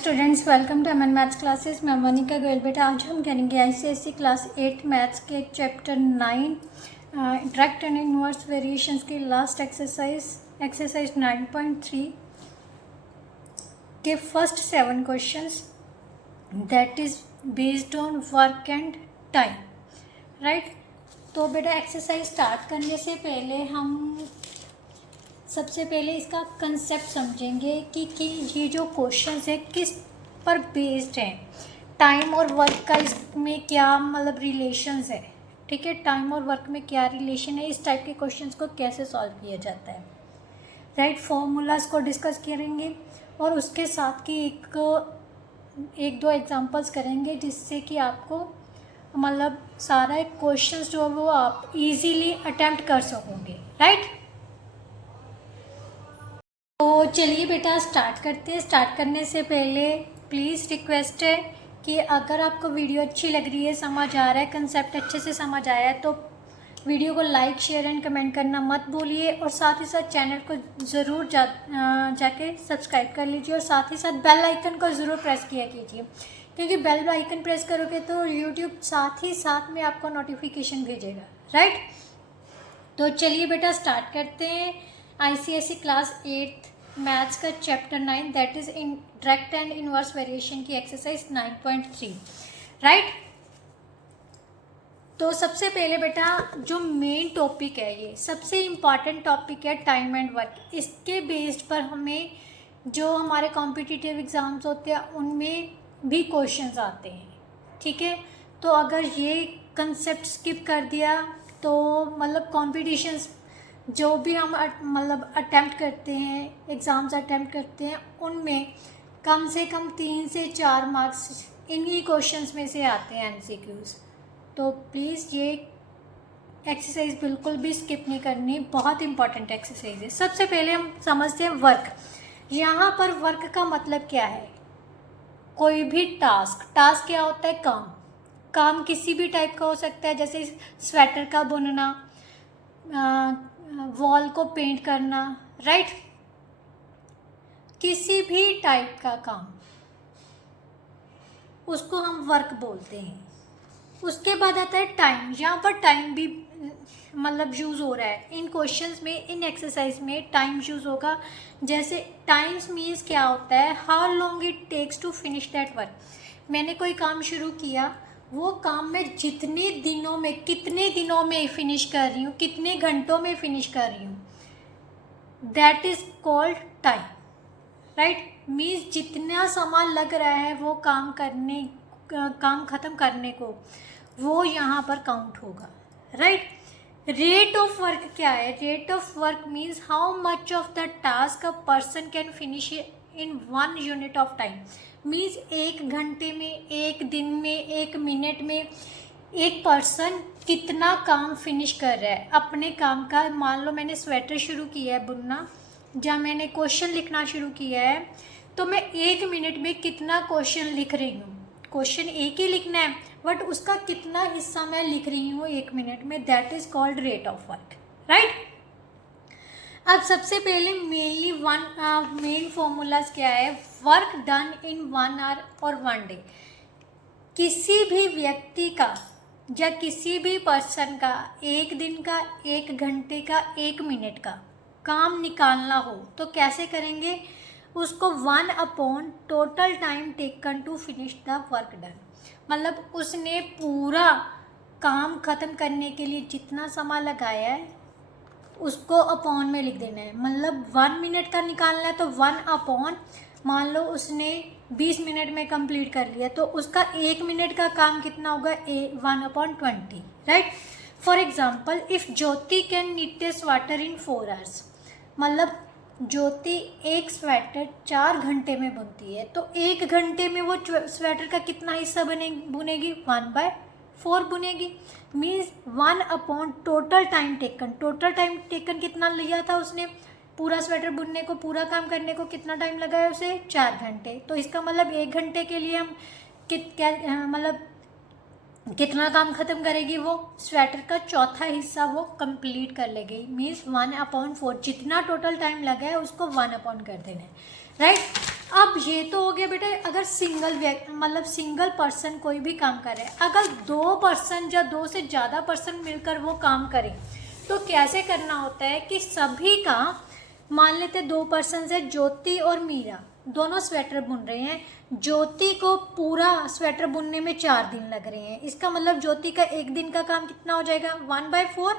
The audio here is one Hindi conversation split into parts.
Students, welcome to Aman maths classes. मैं मोनिका गोयल। बेटा आज हम करेंगे आईसीएसई क्लास 8 मैथ्स के chapter 9 direct and inverse variations की लास्ट एक्सरसाइज 9.3 के first 7 questions that is based on work and time, right. तो बेटा एक्सरसाइज स्टार्ट करने से पहले हम सबसे पहले इसका कंसेप्ट समझेंगे कि ये जो क्वेश्चंस है किस पर बेस्ड है, टाइम और वर्क का इसमें क्या मतलब रिलेशंस है, ठीक है। टाइम और वर्क में क्या रिलेशन है, इस टाइप के क्वेश्चंस को कैसे सॉल्व किया जाता है, राइट। फॉर्मूलाज को डिस्कस करेंगे और उसके साथ की एक दो एग्जांपल्स करेंगे जिससे कि आपको मतलब सारा क्वेश्चंस जो है वो आप इजीली अटेम्प्ट कर सकोगे, राइट। तो चलिए बेटा स्टार्ट करते हैं। स्टार्ट करने से पहले प्लीज़ रिक्वेस्ट है कि अगर आपको वीडियो अच्छी लग रही है, समझ आ रहा है, कंसेप्ट अच्छे से समझ आया है तो वीडियो को लाइक शेयर एंड कमेंट करना मत भूलिए और साथ ही साथ चैनल को ज़रूर जाके सब्सक्राइब कर लीजिए और साथ ही साथ बेल आइकन को ज़रूर प्रेस किया कीजिए, क्योंकि बेल आइकन प्रेस करोगे तो यूट्यूब साथ ही साथ में आपको नोटिफिकेशन भेजेगा, राइट। तो चलिए बेटा स्टार्ट करते हैं आईसीएसई क्लास 8 मैथ्स का chapter 9 that is interact and inverse variation की एक्सरसाइज 9.3, राइट। तो सबसे पहले बेटा जो मेन टॉपिक है, ये सबसे इम्पॉर्टेंट टॉपिक है टाइम एंड वर्क। इसके बेस्ड पर हमें जो हमारे कॉम्पिटिटिव एग्ज़ाम्स होते हैं उनमें भी क्वेश्चंस आते हैं, ठीक है। तो अगर ये कंसेप्ट स्किप कर दिया तो मतलब कॉम्पिटिशन्स जो भी हम मतलब अटेम्प्ट करते हैं, एग्ज़ाम्स अटेम्प्ट करते हैं, उनमें कम से कम 3 से 4 मार्क्स इन्हीं क्वेश्चंस में से आते हैं, एमसीक्यूज़। तो प्लीज़ ये एक्सरसाइज बिल्कुल भी स्किप नहीं करनी, बहुत इंपॉर्टेंट एक्सरसाइज है। सबसे पहले हम समझते हैं वर्क। यहाँ पर वर्क का मतलब क्या है, कोई भी टास्क क्या होता है, काम किसी भी टाइप का हो सकता है, जैसे स्वेटर का बुनना, वॉल को पेंट करना, राइट। किसी भी टाइप का काम उसको हम वर्क बोलते हैं। उसके बाद आता है टाइम। यहाँ पर टाइम भी मतलब यूज़ हो रहा है इन क्वेश्चंस में, इन एक्सरसाइज में टाइम यूज़ होगा। जैसे टाइम्स मीन्स क्या होता है, how long it takes to finish that work. मैंने कोई काम शुरू किया, वो काम मैं कितने दिनों में फिनिश कर रही हूँ, कितने घंटों में फिनिश कर रही हूँ, that is called time, right. Means जितना समय लग रहा है वो काम ख़त्म करने को, वो यहाँ पर काउंट होगा, राइट। रेट ऑफ वर्क क्या है, rate of work means how much of the task a person can finish in 1 unit of time. Means 1 घंटे में, 1 दिन में, 1 मिनट में एक पर्सन कितना काम फिनिश कर रहा है अपने काम का। मान लो मैंने स्वेटर शुरू किया है बुनना, जब मैंने क्वेश्चन लिखना शुरू किया है तो मैं 1 मिनट में कितना क्वेश्चन लिख रही हूँ। क्वेश्चन एक ही लिखना है बट उसका कितना हिस्सा मैं लिख रही हूँ 1 मिनट में, that is called rate of work, right. अब सबसे पहले मेन फॉर्मूलाज क्या है, वर्क डन इन 1 आवर और 1 डे। किसी भी व्यक्ति का या किसी भी पर्सन का 1 दिन का, 1 घंटे का, 1 मिनट का काम निकालना हो तो कैसे करेंगे, उसको 1 upon total time taken to finish the work done. मतलब उसने पूरा काम ख़त्म करने के लिए जितना समय लगाया है उसको अपॉन में लिख देना है। मतलब 1 मिनट का निकालना है तो 1 अपॉन, मान लो उसने 20 मिनट में कंप्लीट कर लिया तो उसका 1 मिनट का काम कितना होगा, 1 upon 20, right. For example if Jyoti can knit a sweater in 4 hours, मतलब ज्योति एक स्वेटर 4 घंटे में बुनती है तो 1 घंटे में वो स्वेटर का कितना हिस्सा बुनेगी, 1/4 बुनेगी। Means 1 upon total time taken कितना लिया था उसने, पूरा स्वेटर बुनने को, पूरा काम करने को कितना टाइम लगाया उसे, 4 घंटे। तो इसका मतलब 1 घंटे के लिए हम मतलब कितना काम ख़त्म करेगी, वो स्वेटर का चौथा हिस्सा वो कंप्लीट कर लेगी। मीन्स 1/4 जितना टोटल टाइम लगा है उसको 1 अपॉन कर देना है, राइट। अब ये तो हो गया बेटा अगर सिंगल व्यक्ति मतलब सिंगल पर्सन कोई भी काम करे। अगर 2 पर्सन या 2 से ज़्यादा पर्सन मिलकर वो काम करें तो कैसे करना होता है कि सभी का, मान लेते 2 पर्सन है, ज्योति और मीरा दोनों स्वेटर बुन रहे हैं। ज्योति को पूरा स्वेटर बुनने में 4 दिन लग रहे हैं। इसका मतलब ज्योति का 1 दिन का काम कितना हो जाएगा, 1/4,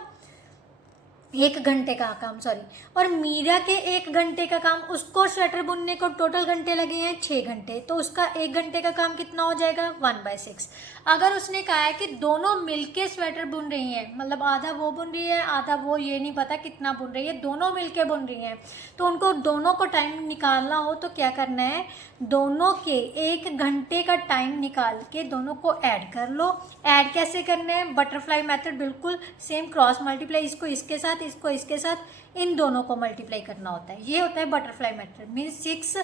1 घंटे का काम, सॉरी। और मीरा के 1 घंटे का काम, उसको स्वेटर बुनने को टोटल घंटे लगे हैं 6 घंटे, तो उसका 1 घंटे का काम कितना हो जाएगा, 1/6। अगर उसने कहा है कि दोनों मिलके स्वेटर बुन रही हैं, मतलब आधा वो बुन रही है आधा वो, ये नहीं पता कितना बुन रही है, दोनों मिलके बुन रही हैं, तो उनको दोनों को टाइम निकालना हो तो क्या करना है, दोनों के 1 घंटे का टाइम निकाल के दोनों को ऐड कर लो। ऐड कैसे करना है, बटरफ्लाई मेथड, बिल्कुल सेम, क्रॉस मल्टीप्लाई, इसको इसके साथ इसको इसके साथ, इन दोनों को मल्टीप्लाई करना होता है। ये होता है बटरफ्लाई मेथड। मीन्स 6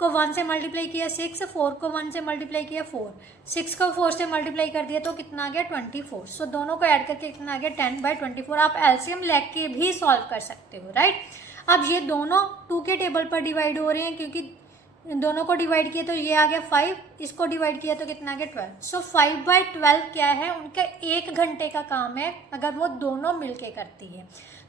को 1 से मल्टीप्लाई किया 6, 4 को 1 से मल्टीप्लाई किया 4, 6 को 4 से मल्टीप्लाई कर दिया तो कितना आ गया 24। सो दोनों को ऐड करके कितना आ गया 10/24। आप एलसीएम लेके भी सॉल्व कर सकते हो, राइट। अब ये दोनों 2 के टेबल पर डिवाइड हो रहे हैं, क्योंकि दोनों को डिवाइड किया तो ये आ गया 5, इसको डिवाइड किया तो कितना आ गया 12। सो 5/12 क्या है, उनका 1 घंटे का काम है अगर वो दोनों मिलके करती है।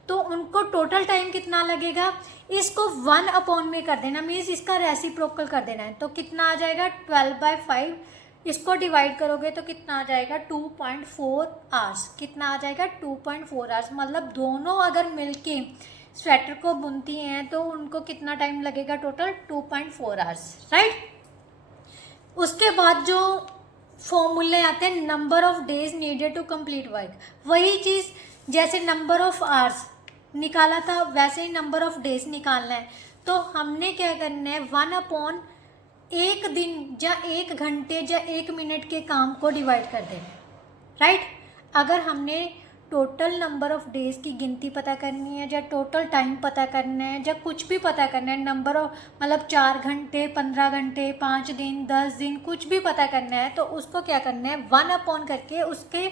तो उनको टोटल टाइम कितना लगेगा, इसको 1 में कर देना, मीन्स इसका रेसिप्रोकल कर देना है। तो कितना आ जाएगा 12/5, इसको डिवाइड करोगे तो कितना आ जाएगा 2.4 आवर्स। कितना आ जाएगा 2.4 आवर्स। मतलब दोनों अगर मिलके स्वेटर को बुनती हैं तो उनको कितना टाइम लगेगा, टोटल 2.4 आवर्स, राइट। उसके बाद जो फॉर्मूले आते हैं, number of days needed to complete work, वही चीज़ जैसे नंबर ऑफ आवर्स निकाला था वैसे ही नंबर ऑफ डेज निकालना है। तो हमने क्या करना है, 1/1 दिन या 1 घंटे या 1 मिनट के काम को डिवाइड कर देना है, राइट। अगर हमने टोटल नंबर ऑफ डेज की गिनती पता करनी है या टोटल टाइम पता करना है या कुछ भी पता करना है, नंबर ऑफ मतलब 4 घंटे, 15 घंटे, 5 दिन, 10 दिन, कुछ भी पता करना है, तो उसको क्या करना है, 1 करके उसके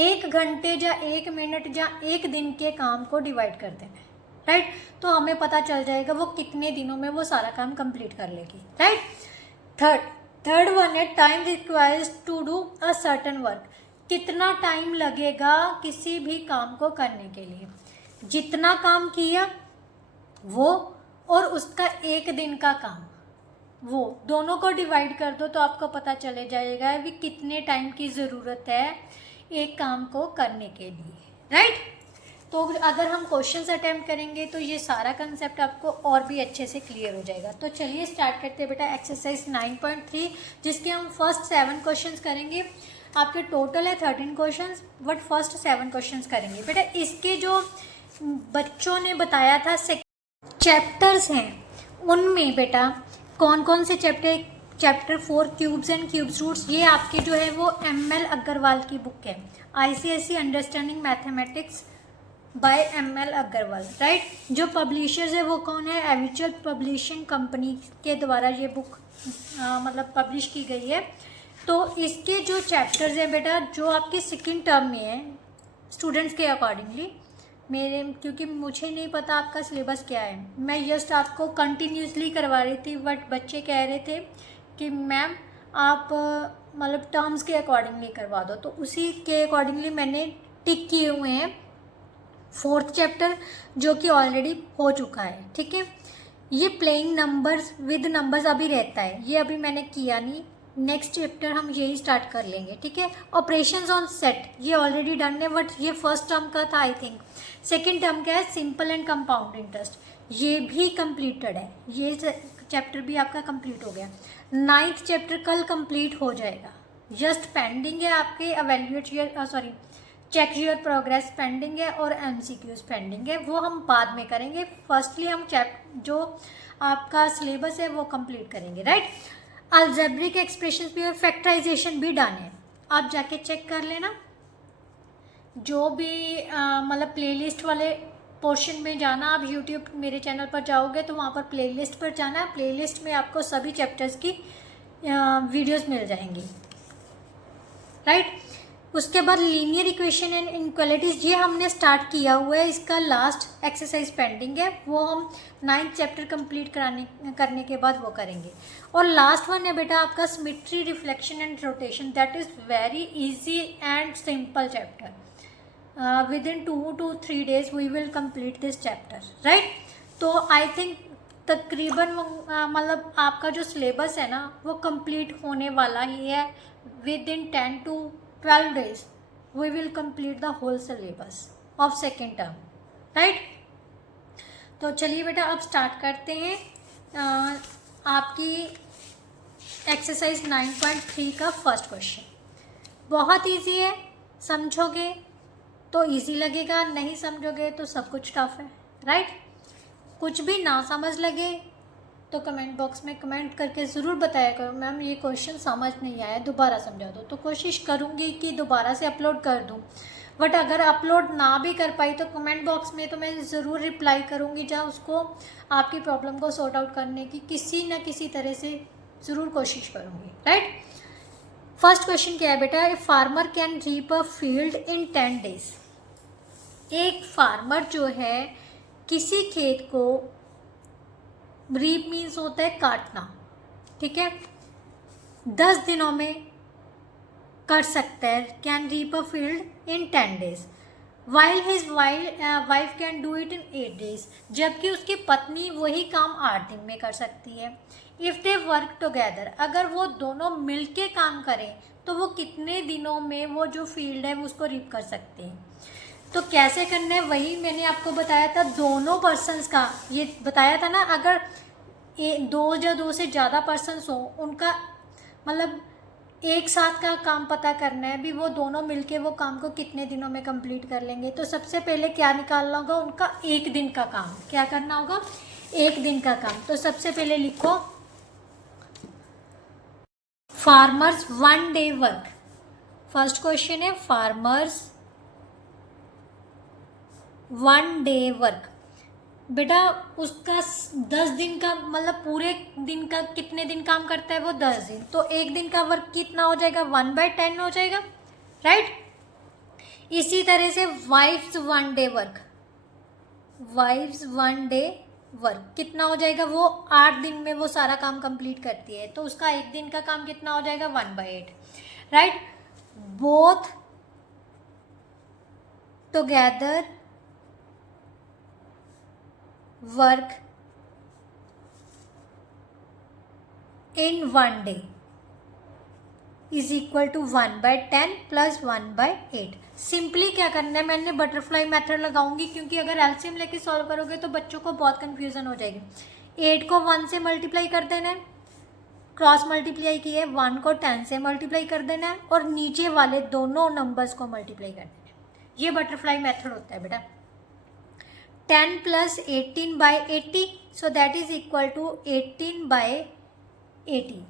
1 घंटे या 1 मिनट या 1 दिन के काम को डिवाइड कर देना है, राइट। तो हमें पता चल जाएगा वो कितने दिनों में वो सारा काम कंप्लीट कर लेगी, राइट। थर्ड वन है time requires to do a certain work. कितना टाइम लगेगा किसी भी काम को करने के लिए, जितना काम किया वो और उसका 1 दिन का काम, वो दोनों को डिवाइड कर दो तो आपको पता चले जाएगा कि कितने टाइम की ज़रूरत है एक काम को करने के लिए, राइट। तो अगर हम क्वेश्चंस अटेम्प्ट करेंगे तो ये सारा कंसेप्ट आपको और भी अच्छे से क्लियर हो जाएगा। तो चलिए स्टार्ट करते हैं बेटा एक्सरसाइज 9.3, जिसके हम फर्स्ट 7 क्वेश्चंस करेंगे। आपके टोटल है 13 क्वेश्चंस, बट फर्स्ट 7 क्वेश्चंस करेंगे बेटा। इसके जो बच्चों ने बताया था चैप्टर्स हैं, उनमें बेटा कौन कौन से chapter 4 cubes and cubes roots, ये आपके जो है वो ML अग्रवाल की बुक है, ICSE understanding mathematics by ML Agarwal, right. जो पब्लिशर्स है वो कौन है, एविचुअल पब्लिशिंग कंपनी के द्वारा ये बुक मतलब पब्लिश की गई है। तो इसके जो चैप्टर्स हैं बेटा, जो आपके सेकंड टर्म में है स्टूडेंट्स के अकॉर्डिंगली, मेरे क्योंकि मुझे नहीं पता आपका सिलेबस क्या है, मैं जस्ट आपको कंटिन्यूसली करवा रही थी, बट बच्चे कह रहे थे कि मैम आप मतलब टर्म्स के अकॉर्डिंगली करवा दो, तो उसी के अकॉर्डिंगली मैंने टिक किए हुए हैं 4th चैप्टर जो कि ऑलरेडी हो चुका है, ठीक है। ये प्लेइंग नंबर्स विद नंबर्स अभी रहता है, ये अभी मैंने किया नहीं, नेक्स्ट चैप्टर हम यही स्टार्ट कर लेंगे, ठीक है। ऑपरेशंस ऑन सेट ये ऑलरेडी डन है, बट ये फर्स्ट टर्म का था आई थिंक। सेकेंड टर्म क्या है, सिंपल एंड कंपाउंड इंटरेस्ट, ये भी कंप्लीटेड है, ये चैप्टर भी आपका कंप्लीट हो गया। 9th चैप्टर कल कंप्लीट हो जाएगा, जस्ट पेंडिंग है आपके evaluate your check your progress pending है और MCQs पेंडिंग है, वो हम बाद में करेंगे। फर्स्टली हम जो आपका सिलेबस है वो कंप्लीट करेंगे, राइट। अलजेब्रिक एक्सप्रेशंस भी और फैक्टराइजेशन भी डन है, आप जाके चेक कर लेना। जो भी मतलब प्लेलिस्ट वाले पोर्शन में जाना, आप यूट्यूब मेरे चैनल पर जाओगे तो वहाँ पर प्लेलिस्ट पर जाना है, प्लेलिस्ट में आपको सभी चैप्टर्स की वीडियोस मिल जाएंगी, राइट। उसके बाद लीनियर इक्वेशन एंड इनक्वालिटीज, ये हमने स्टार्ट किया हुआ है, इसका लास्ट एक्सरसाइज पेंडिंग है, वो हम 9th चैप्टर कंप्लीट करने के बाद वो करेंगे। और लास्ट वन है बेटा आपका symmetry, reflection and rotation, that is very easy and simple chapter. Within 2 to 3 days we will complete this chapter, right. तो आई थिंक तकरीबन मतलब आपका जो सिलेबस है ना वो कंप्लीट होने वाला ही है। Within 10 to 12 days we will complete the whole syllabus of second term, right? तो चलिए बेटा अब स्टार्ट करते हैं आपकी एक्सरसाइज 9.3 का फर्स्ट क्वेश्चन। बहुत इजी है, समझोगे तो इजी लगेगा, नहीं समझोगे तो सब कुछ टफ है, राइट? कुछ भी ना समझ लगे तो कमेंट बॉक्स में कमेंट करके ज़रूर बताया करो, मैम ये क्वेश्चन समझ नहीं आया, दोबारा समझा दो। तो कोशिश करूँगी कि दोबारा से अपलोड कर दूँ, बट अगर अपलोड ना भी कर पाई तो कमेंट बॉक्स में तो मैं ज़रूर रिप्लाई करूँगी, जहाँ उसको आपकी प्रॉब्लम को सॉर्ट आउट करने की किसी न किसी तरह से ज़रूर कोशिश करूँगी, राइट। फर्स्ट क्वेश्चन क्या है बेटा, a farmer can reap a field in 10 days। एक फार्मर जो है किसी खेत को, रीप मीन्स होता है काटना, ठीक है, 10 दिनों में कर सकता है, can reap a field in 10 days, while his wife can do it in 8 days, जबकि उसकी पत्नी वही काम 8 दिन में कर सकती है। इफ़ दे वर्क टुगेदर, अगर वो दोनों मिलके काम करें तो वो कितने दिनों में वो जो फील्ड है वो उसको रीप कर सकते हैं। तो कैसे करना है वही मैंने आपको बताया था, दोनों पर्सन्स का ये बताया था ना, अगर दो या दो से ज़्यादा पर्सन्स हो उनका मतलब एक साथ का काम पता करना है, भी वो दोनों मिलके वो काम को कितने दिनों में कंप्लीट कर लेंगे। तो सबसे पहले क्या निकालना होगा, उनका 1 दिन का काम, क्या करना होगा, 1 दिन का काम। तो सबसे पहले लिखो farmers 1 day work. First question है फार्मर्स 1 day वर्क। बेटा उसका 10 दिन का मतलब पूरे दिन का कितने दिन काम करता है वो 10 दिन, तो 1 दिन का वर्क कितना हो जाएगा, 1/10 हो जाएगा, राइट। इसी तरह से wife's 1 day work, wife's 1 day work कितना हो जाएगा, वो 8 दिन में वो सारा काम कंप्लीट करती है, तो उसका 1 दिन का काम कितना हो जाएगा, 1/8, right. Both together work in 1 day is equal to 1/10 plus 1/8। Simply क्या करना है, मैंने बटरफ्लाई मेथड लगाऊंगी क्योंकि अगर एलसीएम लेके सॉल्व करोगे तो बच्चों को बहुत कंफ्यूजन हो जाएगी। 8 को 1 से मल्टीप्लाई कर देना है, क्रॉस मल्टीप्लाई किए, 1 को 10 से मल्टीप्लाई कर देना है और नीचे वाले दोनों नंबर्स को मल्टीप्लाई कर देना है। ये बटरफ्लाई मेथड होता है बेटा। 10 + 18/80, so that is equal to 18/80।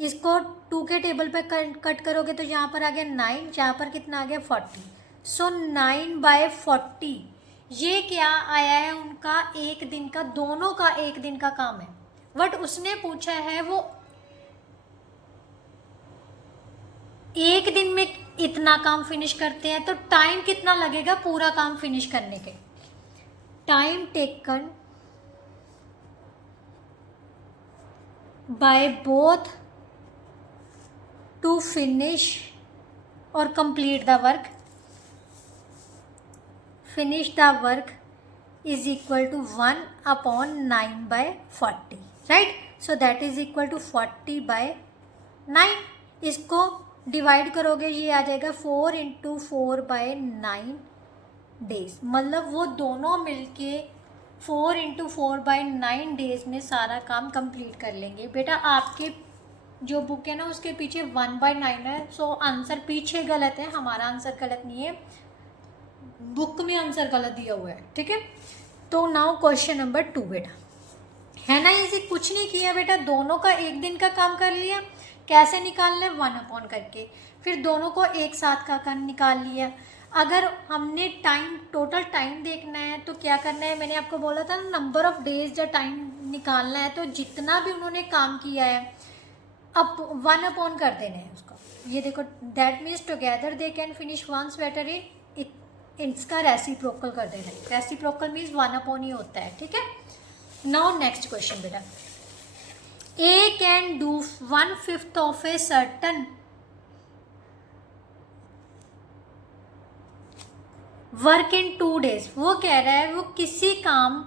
इसको 2 के टेबल पे कट करोगे तो यहाँ पर आ गया 9, यहाँ पर कितना आ गया 40, सो 9/40। ये क्या आया है, उनका 1 दिन का, दोनों का 1 दिन का काम है, बट उसने पूछा है वो 1 दिन में इतना काम फिनिश करते हैं, तो टाइम कितना लगेगा पूरा काम फिनिश करने के। Time taken by both to finish और complete the work, finish the work is equal to 1/9/40, right. So that is equal to 40/9। इसको डिवाइड करोगे ये आ जाएगा 4 × 4/9 डेज, मतलब वो दोनों मिलके 4 × 4/9 डेज में सारा काम कंप्लीट कर लेंगे। बेटा आपके जो बुक है ना उसके पीछे 1/9 है, सो आंसर पीछे गलत है, हमारा आंसर गलत नहीं है, बुक में आंसर गलत दिया हुआ है, ठीक है। तो नाउ क्वेश्चन नंबर 2 बेटा, है ना इजी, कुछ नहीं किया बेटा, दोनों का 1 दिन का काम कर लिया। कैसे निकालना है, 1/, करके, फिर दोनों को एक साथ का काम निकाल लिया। अगर हमने टाइम, टोटल टाइम देखना है तो क्या करना है, मैंने आपको बोला था ना नंबर ऑफ डेज या टाइम निकालना है, तो जितना भी उन्होंने काम किया है अब 1/, कर देना है उसको, ये देखो, that means together they can finish one sweater in, इसका रेसिप्रोकल कर देना है। रेसिप्रोकल मीन्स 1/, ही होता है, ठीक है। नाउ नेक्स्ट क्वेश्चन बेटा, A can do 1/5 of a certain work in 2 days। वो कह रहा है वो किसी काम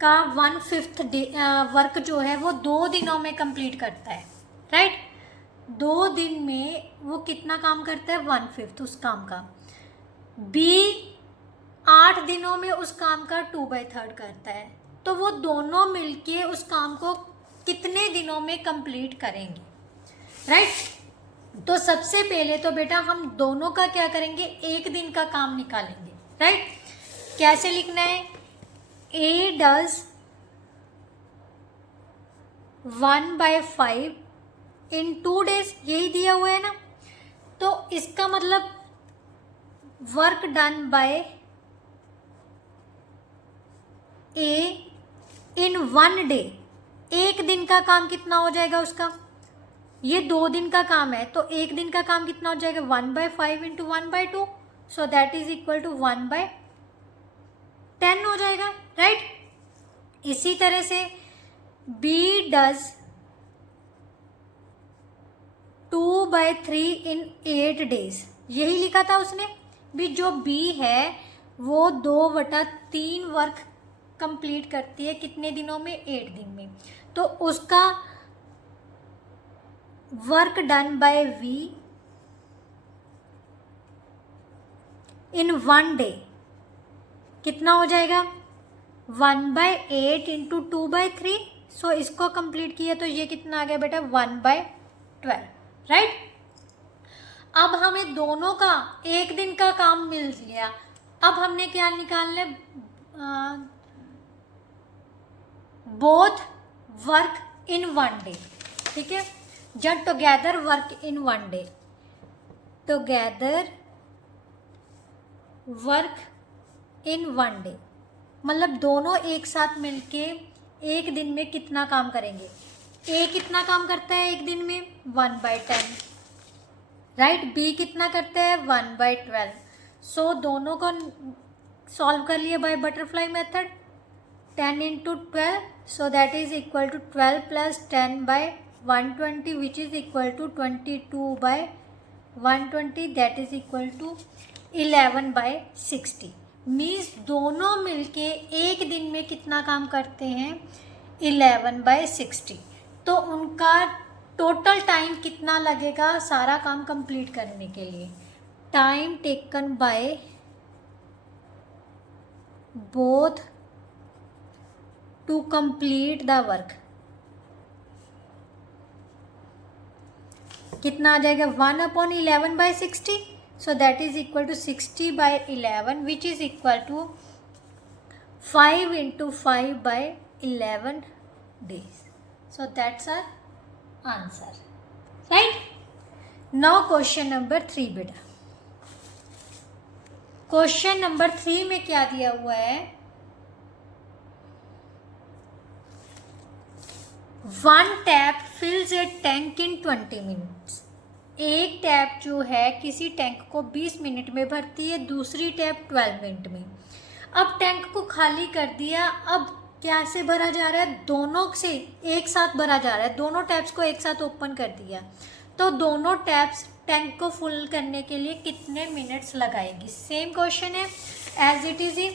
का 1/5 वर्क जो है वो 2 दिनों में कंप्लीट करता है, राइट। 2 दिन में वो कितना काम करता है, 1/5 उस काम का। बी 8 दिनों में उस काम का 2/3 करता है। तो वो दोनों मिलके उस काम को कितने दिनों में कंप्लीट करेंगे, राइट। तो सबसे पहले तो बेटा हम दोनों का क्या करेंगे, 1 दिन का काम निकालेंगे, राइट। कैसे लिखना है, ए डज 1/5 इन 2 days, यही दिया हुआ है ना। तो इसका मतलब वर्क डन बाय ए इन 1 day, 1 दिन का काम कितना हो जाएगा उसका, ये 2 दिन का काम है तो 1 दिन का काम कितना हो जाएगा, 1/5 into 1/2, so that is equal to 1/10 हो जाएगा, राइट। इसी तरह से बी डज 2/3 इन 8 days, यही लिखा था उसने भी। जो बी है वो 2/3 वर्क कंप्लीट करती है कितने दिनों में, 8 दिन में। तो उसका work done by we in 1 day कितना हो जाएगा, 1/8 इंटू 2/3। सो इसको कंप्लीट किया तो ये कितना आ गया बेटा, 1/12, राइट। अब हमें दोनों का 1 दिन का काम मिल गया। अब हमने क्या निकालना है, बोथ वर्क इन 1 day, ठीक है। जब together work in 1 day, together work in 1 day मतलब दोनों एक साथ मिलके 1 दिन में कितना काम करेंगे। ए कितना काम करता है 1 दिन में, 1/10, राइट। बी कितना करता है, 1/12। सो दोनों को सॉल्व कर लिया by butterfly method, 10 into 12, so that is equal to 12 plus 10/120 which is equal to 22/120, that is equal to 11/60। Means दोनों मिलके 1 दिन में कितना काम करते हैं, 11/60। तो उनका टोटल टाइम कितना लगेगा सारा काम कंप्लीट करने के लिए, time taken by both to complete the work कितना आ जाएगा, 1/11/60। So that is equal to 60/11 which is equal to 5 into 5/11 days. So that's our answer, right? Now question number 3 बेटा। क्वेश्चन नंबर 3 में क्या दिया हुआ है, 1 tap fills a tank in 20 minutes। एक टैप जो है किसी टैंक को 20 मिनट में भरती है, दूसरी टैप 12 मिनट में। अब टैंक को खाली कर दिया, अब कैसे भरा जा रहा है, दोनों से एक साथ भरा जा रहा है। दोनों टैप्स को एक साथ ओपन कर दिया तो दोनों टैप्स टैंक को फुल करने के लिए कितने मिनट्स लगाएगी। सेम क्वेश्चन है as it is in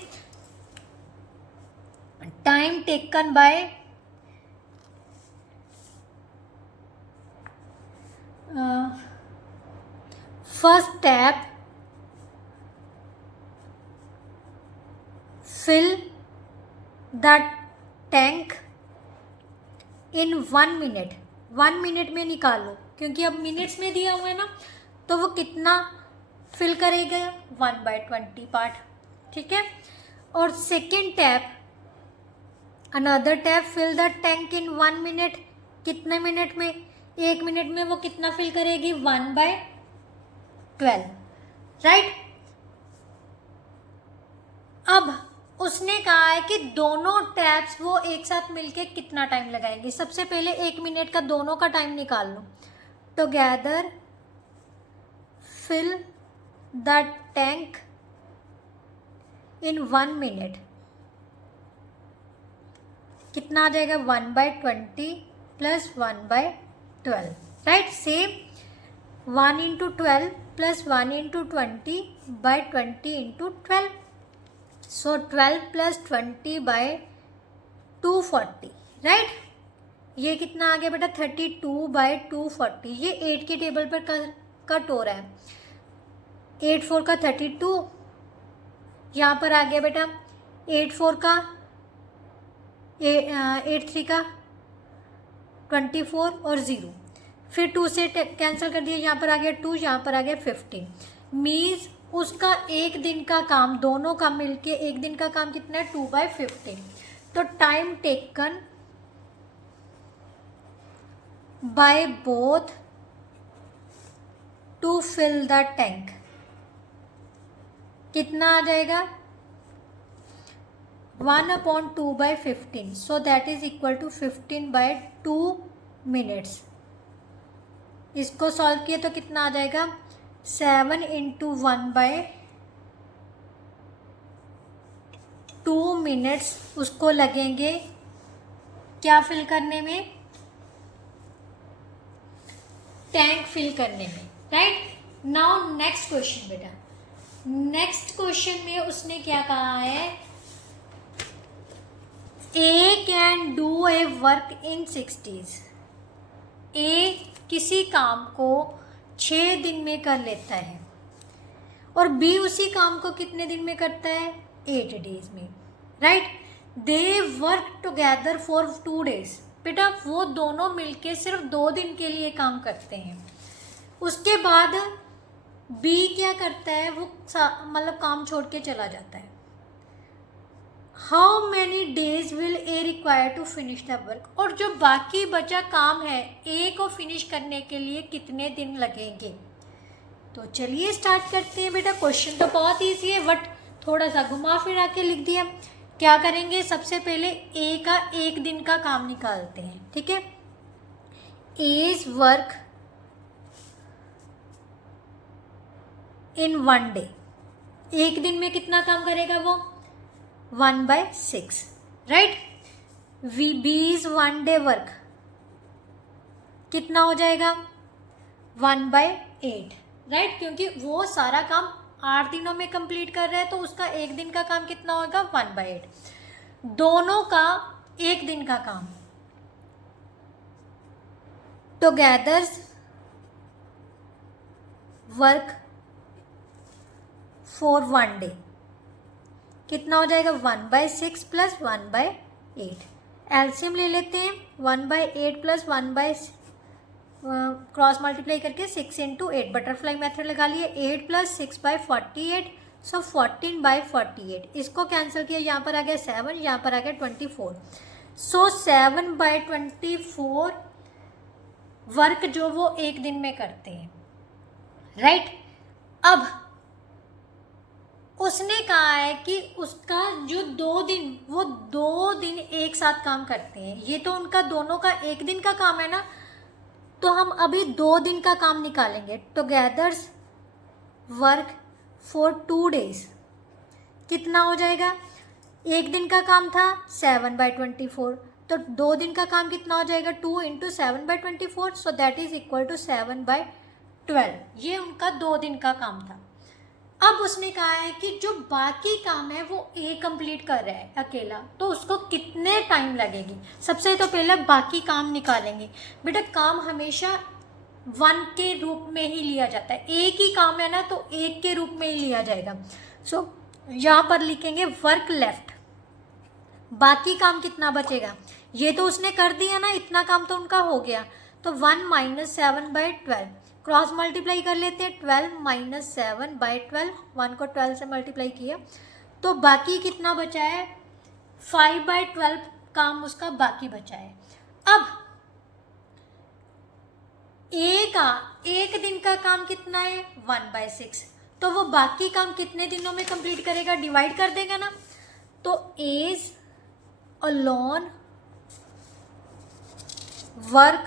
time taken by first tap fill the tank in 1 minute। 1 minute में निकालो क्योंकि अब मिनट्स में दिया हुआ है ना, तो वो कितना फिल करेगा, 1/20 पार्ट, ठीक है। और second tap, another tap fill the tank in 1 minute, कितने मिनट में, 1 मिनट में वो कितना फिल करेगी, 1/12, राइट। अब उसने कहा है कि दोनों टैप्स वो एक साथ मिलके कितना टाइम लगाएंगे। सबसे पहले 1 मिनट का दोनों का टाइम निकाल लो। Together fill the tank in 1 minute, कितना आ जाएगा 1/20 plus 1/12, right. Same 1 into 12 plus 1 into 20/20 into 12, सो 12 प्लस 20/240, राइट। ये कितना आ गया बेटा 32/240। ये 8 के टेबल पर कट हो रहा है। 8 4 का 32, यहाँ पर आ गया बेटा 8 4 का 8 3 का 24 और 0, फिर 2 से कैंसिल कर दिया, यहाँ पर आ गया 2, यहाँ पर आ गया 15। मीन्स उसका एक दिन का काम, दोनों का मिलके एक दिन का काम कितना है 2/15। तो time taken by both to fill the tank कितना आ जाएगा 1/2/15, so that is equal to 15/2 minutes. इसको सॉल्व किए तो कितना आ जाएगा 7 इंटू 1/2 मिनट्स उसको लगेंगे क्या फिल करने में, टैंक फिल करने में, राइट। नाउ नेक्स्ट क्वेश्चन बेटा, नेक्स्ट क्वेश्चन में उसने क्या कहा है, A can do a work in 6 days। A किसी काम को 6 दिन में कर लेता है और बी उसी काम को कितने दिन में करता है 8 days में, right. They work together for 2 days। बेटा वो दोनों मिलके सिर्फ 2 दिन के लिए काम करते हैं। उसके बाद बी क्या करता है, वो मतलब काम छोड़ के चला जाता है। How many days will A require to finish the work. और जो बाकी बचा काम है ए को फिनिश करने के लिए कितने दिन लगेंगे। तो चलिए स्टार्ट करते हैं बेटा। क्वेश्चन तो बहुत ईजी है बट थोड़ा सा घुमा फिरा के लिख दिया। क्या करेंगे, सबसे पहले ए का एक दिन का काम निकालते हैं, ठीक है। एज वर्क इन 1 day, एक दिन में कितना काम करेगा वो 1/6, राइट। बीज 1 day वर्क कितना हो जाएगा 1/8, राइट, क्योंकि वो सारा काम 8 दिनों में कंप्लीट कर रहा है तो उसका एक दिन का काम कितना होगा 1/8। दोनों का एक दिन का काम टुगेदर वर्क फॉर 1 day कितना हो जाएगा 1/6 प्लस 1/8। एलसीएम ले लेते हैं 1/8 प्लस 1 क्रॉस मल्टीप्लाई करके 6 इंटू 8 बटरफ्लाई मेथड लगा लिए। 8 प्लस 6/48, सो 14/48। इसको कैंसिल किया, यहाँ पर आ गया 7, यहाँ पर आ गया 24, सो 7/24 वर्क जो वो एक दिन में करते हैं, राइट। अब उसने कहा है कि उसका जो 2 दिन, वो 2 दिन एक साथ काम करते हैं। ये तो उनका दोनों का एक दिन का काम है ना, तो हम अभी 2 दिन का काम निकालेंगे। टुगेदर वर्क फॉर 2 days कितना हो जाएगा, एक दिन का काम था 7/24, तो 2 दिन का काम कितना हो जाएगा 2 into 7/24, so that is equal to 7/12। ये उनका 2 दिन का काम था। अब उसने कहा है कि जो बाकी काम है वो ए कंप्लीट कर रहा है अकेला, तो उसको कितने टाइम लगेगी। सबसे तो पहले बाकी काम निकालेंगे। बेटा काम हमेशा 1 के रूप में ही लिया जाता है, एक ही काम है ना तो 1 के रूप में ही लिया जाएगा। सो यहाँ पर लिखेंगे वर्क लेफ्ट, बाकी काम कितना बचेगा। ये तो उसने कर दिया ना, इतना काम तो उनका हो गया, तो 1 - 7/12 क्रॉस मल्टीप्लाई कर लेते हैं। 12 - 7/12, 1 को 12 से मल्टीप्लाई किया तो बाकी कितना बचा है 5/12 काम उसका बाकी बचा है। अब ए का एक दिन का काम कितना है 1/6, तो वो बाकी काम कितने दिनों में कंप्लीट करेगा, डिवाइड कर देगा ना। तो as alone work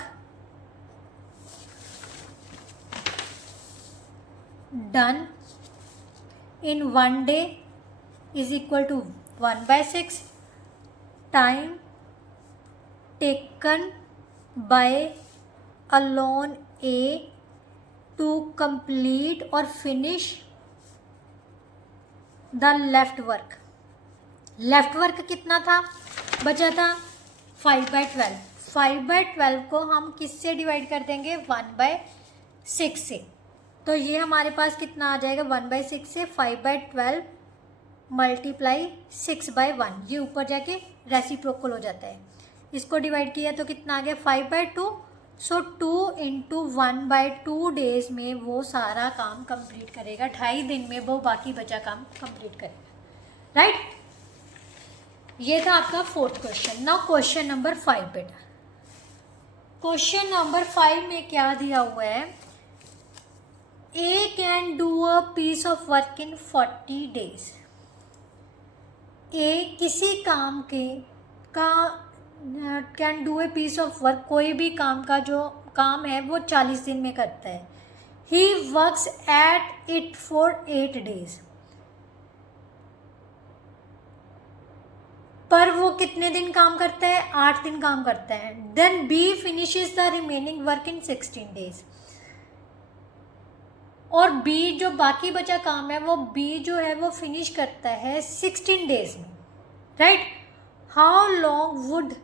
done in 1 day is equal to 1/6 time taken by alone A to complete और finish the left work. Left work कितना था, बचा था 5/12। 5/12 को हम किससे डिवाइड कर देंगे, 1/6 से। तो ये हमारे पास कितना आ जाएगा, 1/6 से 5/12 मल्टीप्लाई 6/1, ये ऊपर जाके रेसिप्रोकल हो जाता है। इसको डिवाइड किया तो कितना आ गया, 5/2। सो 2 × 1/2 डेज में वो सारा काम कंप्लीट करेगा, 2.5 दिन में वो बाकी बचा काम कंप्लीट करेगा, राइट। ये था आपका 4th question. Now question number 5 बेटा। क्वेश्चन नंबर 5 में क्या दिया हुआ है, A can do a piece of work in 40 days। A किसी काम के का can do a piece of work, कोई भी काम का जो काम है वो 40 दिन में करता है। He works at it for 8 days। पर वो कितने दिन काम करता है, 8 दिन काम करता है। Then B finishes the remaining work in 16 days। और बी जो बाकी बचा काम है वो बी जो है वो फिनिश करता है 16 days में, right. How long would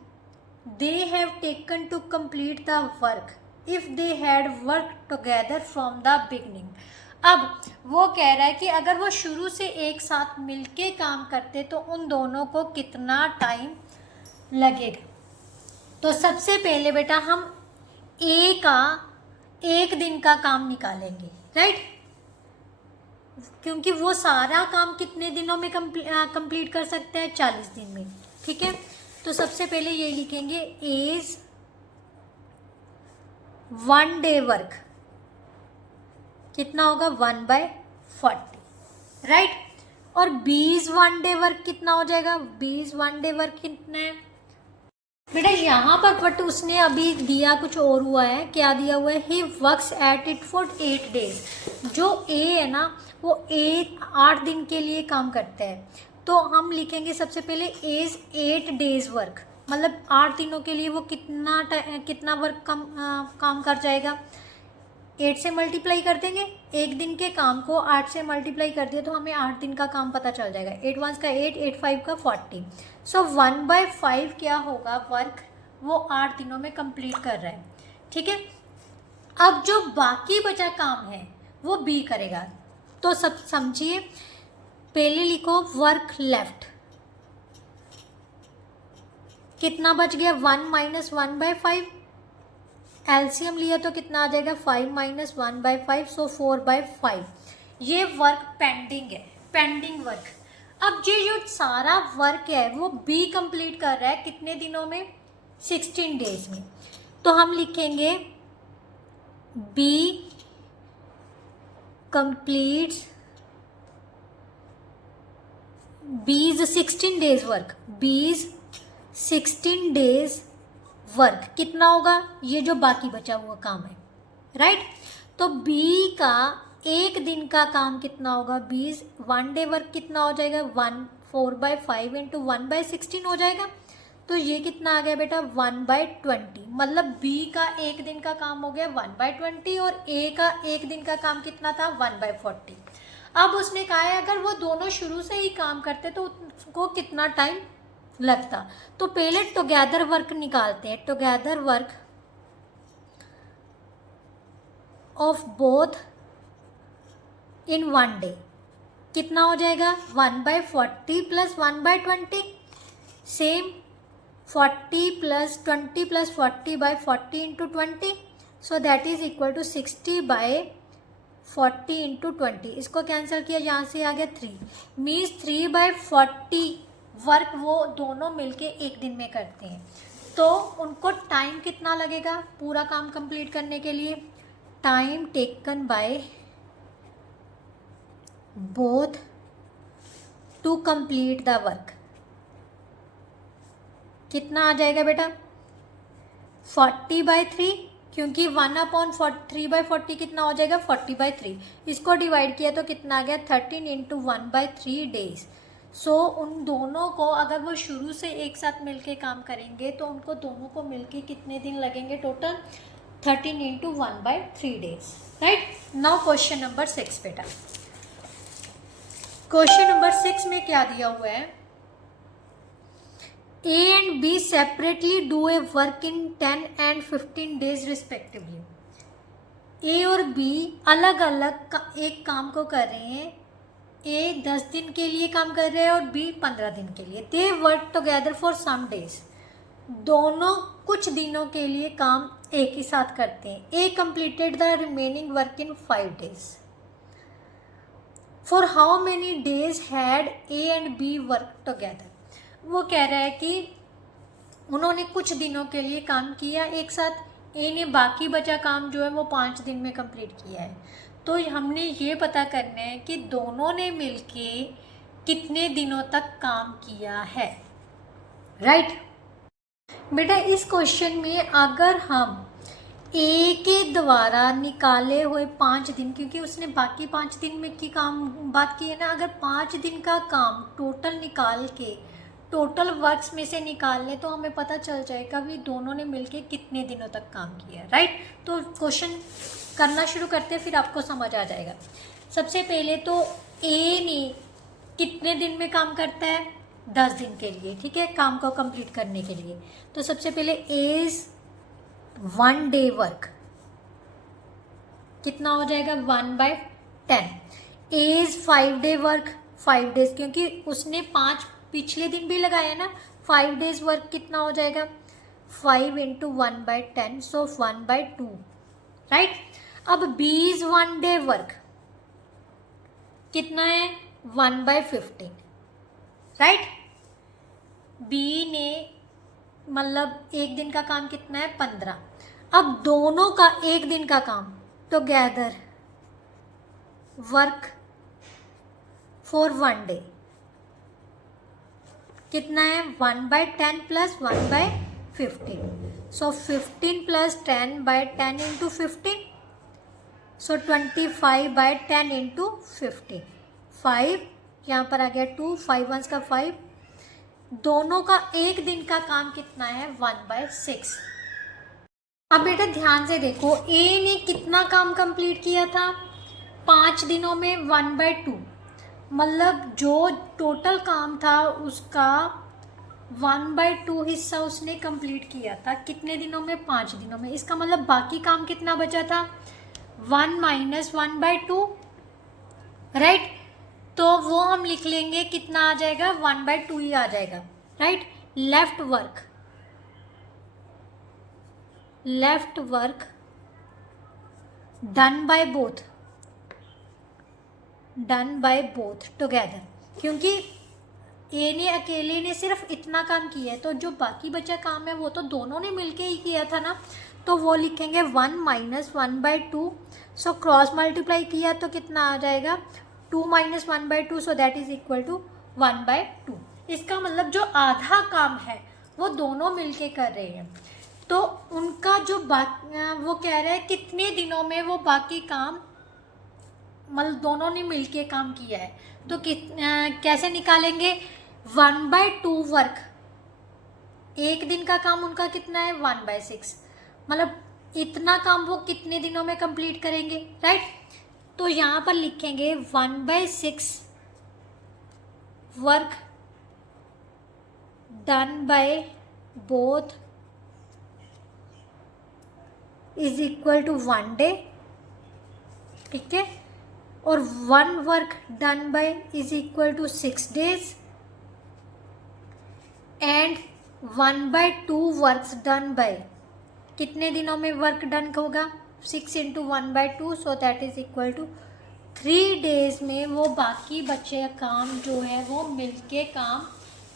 they have taken to complete the work if they had work together from the beginning. अब वो कह रहा है कि अगर वो शुरू से एक साथ मिलके काम करते तो उन दोनों को कितना टाइम लगेगा। तो सबसे पहले बेटा हम ए का 1 दिन का काम निकालेंगे, राइट, क्योंकि वो सारा काम कितने दिनों में कंप्लीट कर सकते हैं, 40 दिन में, ठीक है। तो सबसे पहले ये लिखेंगे एज 1 day वर्क कितना होगा, 1/40, राइट। और बीज 1 day वर्क कितना हो जाएगा, बीज 1 day वर्क कितना है बेटा यहाँ पर, बट उसने अभी दिया कुछ और हुआ है। क्या दिया हुआ है, he works at it for 8 days। जो ए है ना वो 8 दिन के लिए काम करता है। तो हम लिखेंगे सबसे पहले एज 8 days वर्क, मतलब 8 दिनों के लिए वो कितना वर्क काम कर जाएगा। 8 से मल्टीप्लाई कर देंगे, 1 दिन के काम को 8 से मल्टीप्लाई कर दिया तो हमें 8 दिन का काम पता चल जाएगा। 8 1 का 8, 8 5 का 40। सो 1/5 क्या होगा वर्क, वो 8 दिनों में कंप्लीट कर रहा है, ठीक है। अब जो बाकी बचा काम है वो बी करेगा। तो सब समझिए, पहले लिखो वर्क लेफ्ट, कितना बच गया, 1 - 1/5। एलसीएम लिया तो कितना आ जाएगा, 5 - 1/5, सो 4/5। ये वर्क पेंडिंग है, पेंडिंग वर्क। अब ये जो सारा वर्क है वो बी कंप्लीट कर रहा है कितने दिनों में, 16 days में। तो हम लिखेंगे बी कंप्लीट्स बीज 16 days वर्क, बीज 16 days वर्क कितना होगा, ये जो बाकी बचा हुआ काम है, राइट। तो बी का 1 दिन का काम कितना होगा, बीज 1 day वर्क कितना हो जाएगा, 4/5 × 1/16 हो जाएगा। तो ये कितना आ गया बेटा, 1/20। मतलब बी का 1 दिन का काम हो गया 1/20 और ए का 1 दिन का काम कितना था, 1/40। अब उसने कहा है अगर वो दोनों शुरू से ही काम करते तो उसको कितना टाइम लगता। तो पहले टुगेदर वर्क निकालते हैं, together work of both in 1 day कितना हो जाएगा, 1/40 + 1/20। Same 40 + 20 + 40/40 × 20, so that is equal to 60/40 × 20। इसको कैंसिल किया, यहाँ से आ गया 3, मीन्स 3/40 वर्क वो दोनों मिलके 1 दिन में करते हैं। तो उनको टाइम कितना लगेगा पूरा काम कंप्लीट करने के लिए, time taken by both to complete the work कितना आ जाएगा बेटा, 40/3 क्योंकि 1/3/40 कितना हो जाएगा 40/3। इसको डिवाइड किया तो कितना आ गया 13 इंटू 1/3 डेज। सो उन दोनों को अगर वो शुरू से एक साथ मिलके काम करेंगे तो उनको दोनों को मिलके कितने दिन लगेंगे total 13 into 1/3 days. Right. Now question number 6 बेटा। क्वेश्चन नंबर 6 में क्या दिया हुआ है, A and B separately do a work in 10 and 15 days respectively। A और B अलग अलग एक काम को कर रहे हैं। A 10 दिन के लिए काम कर रहे हैं और B 15 दिन के लिए। They work together for some days। दोनों कुछ दिनों के लिए काम एक ही साथ करते हैं। A completed the remaining work in 5 days। For how many days had A and B worked together। वो कह रहा है कि उन्होंने कुछ दिनों के लिए काम किया एक साथ, ए ने बाकी बचा काम जो है वो 5 दिन में कंप्लीट किया है। तो हमने ये पता करना है कि दोनों ने मिलके कितने दिनों तक काम किया है। राइट। बेटा इस क्वेश्चन में अगर हम ए के द्वारा निकाले हुए 5 दिन, क्योंकि उसने बाकी 5 दिन में की काम बात की है ना, अगर 5 दिन का काम टोटल निकाल के टोटल वर्क्स में से निकाल लें तो हमें पता चल जाएगा भी दोनों ने मिलके कितने दिनों तक काम किया। राइट। तो क्वेश्चन करना शुरू करते हैं, फिर आपको समझ आ जाएगा। सबसे पहले तो ए ने कितने दिन में काम करता है 10 दिन के लिए, ठीक है, काम को कंप्लीट करने के लिए। तो सबसे पहले एज 1 डे वर्क कितना हो जाएगा 1/10। एज 5 डे वर्क 5 डेज, क्योंकि उसने 5 पिछले दिन भी लगाया ना। 5 डेज वर्क कितना हो जाएगा 5 इंटू 1/10, सो 1/2। राइट। अब बीज 1 डे वर्क कितना है 1/15। राइट। बी ने मतलब एक दिन का काम कितना है 15। अब दोनों का एक दिन का काम टुगेदर वर्क फॉर 1 डे कितना है 1/10 प्लस 1/15। सो 15 प्लस 10/10 इंटू 15, सो 25/10 इंटू 15। 5 यहाँ पर आ गया 2, 5 1s का 5। दोनों का एक दिन का काम कितना है 1/6। अब बेटा ध्यान से देखो, ए ने कितना काम कंप्लीट किया था 5 दिनों में 1/2, मतलब जो टोटल काम था उसका 1/2 हिस्सा उसने कंप्लीट किया था कितने दिनों में 5 दिनों में। इसका मतलब बाकी काम कितना बचा था 1 माइनस 1/2। राइट। तो वो हम लिख लेंगे कितना आ जाएगा 1/2 ही आ जाएगा। Right. Left work done by both together, क्योंकि ए ने अकेले ने सिर्फ इतना काम किया है तो जो बाकी बचा काम है वो तो दोनों ने मिलके ही किया था ना। तो वो लिखेंगे 1 माइनस 1/2। सो क्रॉस मल्टीप्लाई किया तो कितना आ जाएगा 2 minus 1/2, so that is equal to 1/2। इसका मतलब जो आधा काम है वो दोनों मिलके कर रहे हैं। तो उनका जो वो कह रहे हैं कितने दिनों में वो बाकी काम मतलब दोनों ने मिलके काम किया है। तो कैसे निकालेंगे 1/2 वर्क, एक दिन का काम उनका कितना है 1/6, मतलब इतना काम वो कितने दिनों में कंप्लीट करेंगे। राइट। तो यहाँ पर लिखेंगे 1/6 work done by both is equal to 1 day, ठीक है, और 1 work done by is equal to 6 days and 1/2 works done by कितने दिनों में वर्क डन होगा 6 into 1/2, so that is equal to 3 days में वो बाकी बचे काम जो है वो मिलके काम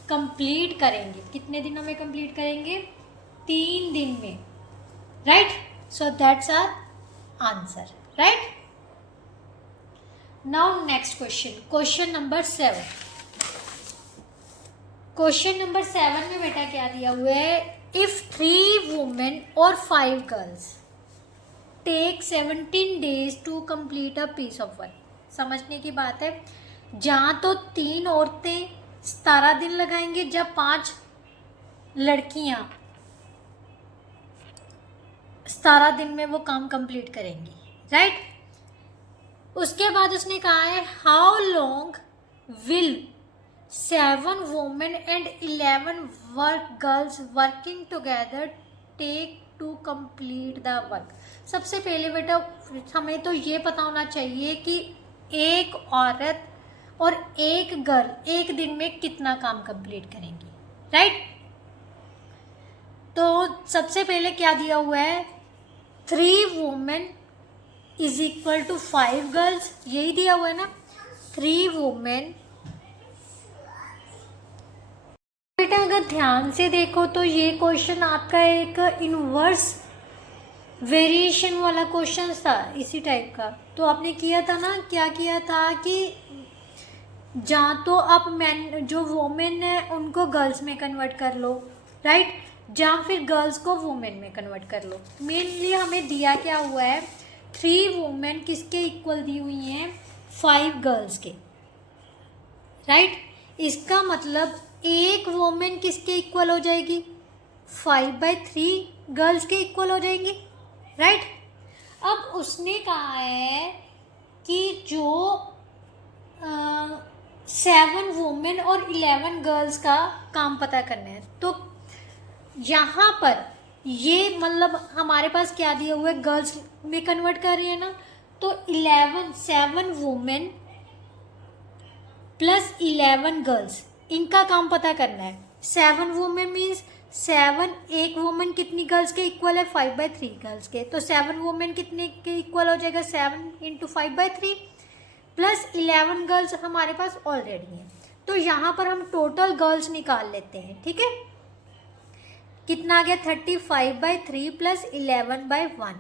कंप्लीट करेंगे। कितने दिनों में कंप्लीट करेंगे 3 दिन में। Right. So that's our answer. Right. Now next question number 7। Question number 7 में बेटा क्या दिया हुआ है, इफ 3 वुमेन और 5 girls take 17 days to complete a piece of work. समझने की बात है, जहाँ तो 3 औरतें 17 दिन लगाएंगे, जब 5 लड़कियाँ 17 दिन में वो काम कंप्लीट करेंगी, राइट। उसके बाद उसने कहा है how long will 7 women and 11 work girls working together take to complete the work. सबसे पहले बेटा हमें तो ये पता होना चाहिए कि एक औरत और एक गर्ल एक दिन में कितना काम कंप्लीट करेंगी, राइट। तो सबसे पहले क्या दिया हुआ है, 3 women is equal to 5 girls, यही दिया हुआ है ना। 3 वुमेन, बेटा अगर ध्यान से देखो तो ये क्वेश्चन आपका एक इनवर्स वेरिएशन वाला क्वेश्चन था इसी टाइप का। तो आपने किया था ना, क्या किया था कि जहाँ तो आप मैन जो वोमेन है उनको गर्ल्स में कन्वर्ट कर लो, राइट, जहाँ फिर गर्ल्स को वुमेन में कन्वर्ट कर लो। मेनली हमें दिया क्या हुआ है, 3 वुमेन किसके इक्वल दी हुई हैं, 5 गर्ल्स के, राइट। इसका मतलब एक वुमेन किसके इक्वल हो जाएगी, 5/3 गर्ल्स के इक्वल हो जाएंगी, राइट। अब उसने कहा है कि जो 7 वुमेन और 11 गर्ल्स का काम पता करना है। तो यहाँ पर ये मतलब हमारे पास क्या दिया हुआ है, गर्ल्स में कन्वर्ट कर रही है ना, तो 7 वुमेन प्लस 11 गर्ल्स, इनका काम पता करना है। 7 वुमेन मीन्स 7, एक वुमेन कितनी गर्ल्स के इक्वल है, 5/3 गर्ल्स के। तो 7 वुमेन कितने के इक्वल हो जाएगा, 7 × 5/3 प्लस 11 गर्ल्स हमारे पास ऑलरेडी हैं। तो यहाँ पर हम टोटल गर्ल्स निकाल लेते हैं, ठीक है। कितना आ गया, 35/3 प्लस 11/1,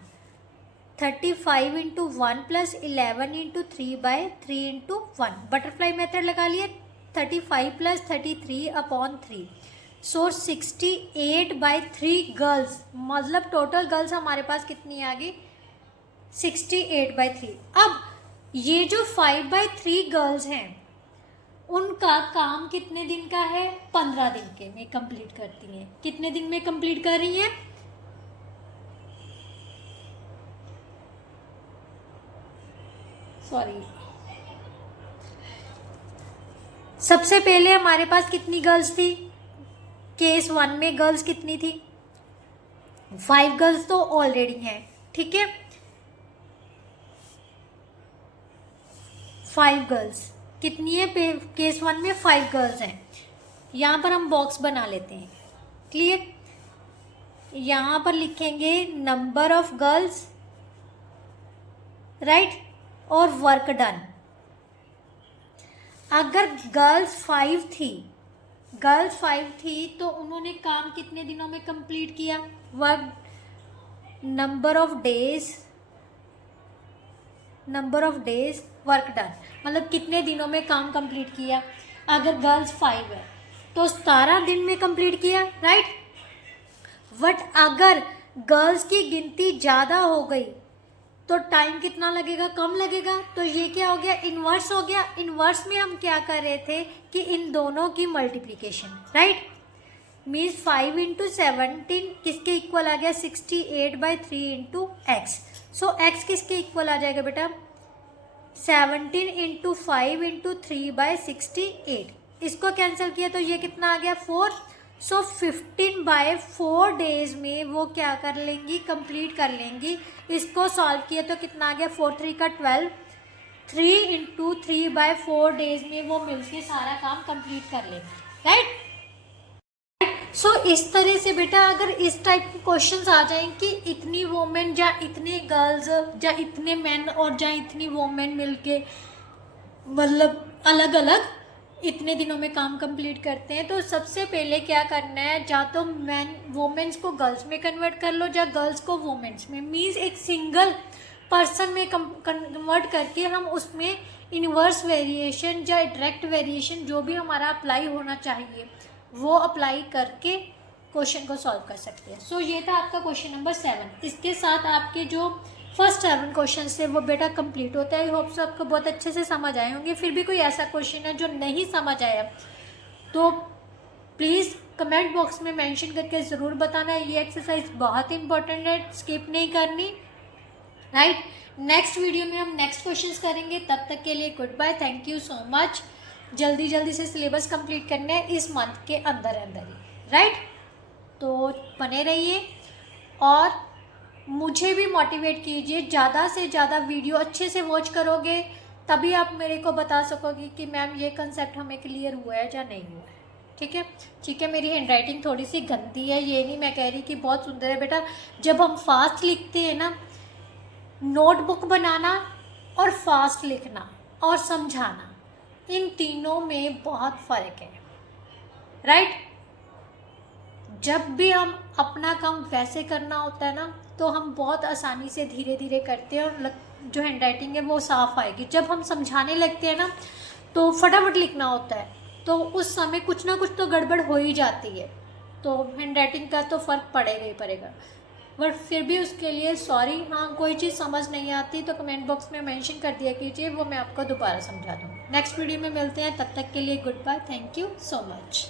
35 × 1 प्लस 11 × 3/3 × 1, बटरफ्लाई मेथड लगा लिए, 35 प्लस 33/3, सो 68/3 गर्ल्स, मतलब टोटल गर्ल्स हमारे पास कितनी आ गई, 68/3। अब ये जो 5/3 गर्ल्स हैं उनका काम कितने दिन का है, 15 दिन के में कंप्लीट करती हैं। कितने दिन में कंप्लीट कर रही हैं, सॉरी, सबसे पहले हमारे पास कितनी गर्ल्स थी, केस 1 में गर्ल्स कितनी थी, 5 गर्ल्स तो ऑलरेडी हैं, ठीक है। 5 गर्ल्स कितनी है, केस 1 में 5 गर्ल्स हैं। यहाँ पर हम बॉक्स बना लेते हैं, क्लियर। यहाँ पर लिखेंगे नंबर ऑफ गर्ल्स, राइट, और वर्क डन। अगर गर्ल्स 5 थी तो उन्होंने काम कितने दिनों में कंप्लीट किया, work number of days work done, मतलब कितने दिनों में काम कंप्लीट किया। अगर गर्ल्स 5 है तो 17 दिन में कंप्लीट किया, राइट। बट अगर गर्ल्स की गिनती ज़्यादा हो गई तो टाइम कितना लगेगा, कम लगेगा। तो ये क्या हो गया, इन्वर्स हो गया। इन्वर्स में हम क्या कर रहे थे कि इन दोनों की मल्टीप्लिकेशन, राइट, मीन्स 5 × 17 किसके इक्वल आ गया, 68/3 × x। सो x किसके इक्वल आ जाएगा बेटा, 17 × 5 × 3/68। इसको कैंसिल किया तो ये कितना आ गया, 4। सो 15/4 डेज में वो क्या कर लेंगी, कंप्लीट कर लेंगी। इसको सॉल्व किया तो कितना आ गया, 4 × 3 = 12, 3 × 3/4 डेज में वो मिलके सारा काम कंप्लीट कर लेंगी, राइट। सो इस तरह से बेटा अगर इस टाइप के क्वेश्चंस आ जाएं कि इतनी वोमेन या इतने गर्ल्स या इतने मैन और या इतनी वोमेन मिलके मतलब अलग अलग इतने दिनों में काम कंप्लीट करते हैं, तो सबसे पहले क्या करना है, या तो वोमेन्स को गर्ल्स में कन्वर्ट कर लो या गर्ल्स को वोमेन्स में। मीन्स एक सिंगल पर्सन में कन्वर्ट करके हम उसमें इन्वर्स वेरिएशन या डायरेक्ट वेरिएशन जो भी हमारा अप्लाई होना चाहिए वो अप्लाई करके क्वेश्चन को सॉल्व कर सकते हैं। सो ये था आपका क्वेश्चन नंबर 7। इसके साथ आपके जो फर्स्ट 7 क्वेश्चन से वो बेटा कंप्लीट होता है। आई होप सो आपको बहुत अच्छे से समझ आए होंगे। फिर भी कोई ऐसा क्वेश्चन है जो नहीं समझ आया तो प्लीज़ कमेंट बॉक्स में मेंशन करके ज़रूर बताना। ये एक्सरसाइज बहुत इंपॉर्टेंट है, स्किप नहीं करनी, राइट। नेक्स्ट वीडियो में हम नेक्स्ट क्वेश्चंस करेंगे। तब तक के लिए goodbye, thank you so much. जल्दी जल्दी से सिलेबस कंप्लीट करना है इस मंथ के अंदर अंदर ही, राइट। तो बने रहिए और मुझे भी मोटिवेट कीजिए। ज़्यादा से ज़्यादा वीडियो अच्छे से वॉच करोगे तभी आप मेरे को बता सकोगे कि मैम ये कंसेप्ट हमें क्लियर हुआ है या नहीं हुआ है। ठीक है, ठीक है। मेरी हैंड राइटिंग थोड़ी सी गंदी है, ये नहीं मैं कह रही कि बहुत सुंदर है बेटा। जब हम फास्ट लिखते हैं ना, नोटबुक बनाना और फास्ट लिखना और समझाना, इन तीनों में बहुत फ़र्क है, राइट। जब भी हम अपना काम वैसे करना होता है ना तो हम बहुत आसानी से धीरे धीरे करते हैं और जो हैंड राइटिंग है वो साफ़ आएगी। जब हम समझाने लगते हैं ना तो फटाफट लिखना होता है, तो उस समय कुछ ना कुछ तो गड़बड़ हो ही जाती है। तो हैंड राइटिंग का तो फ़र्क पड़ेगा ही पड़ेगा, बट फिर भी उसके लिए सॉरी। हाँ, कोई चीज़ समझ नहीं आती तो कमेंट बॉक्स में मेंशन कर दिया कीजिए, वो मैं आपको दोबारा समझा दूँगी। नेक्स्ट वीडियो में मिलते हैं, तब तक के लिए goodbye, thank you so much.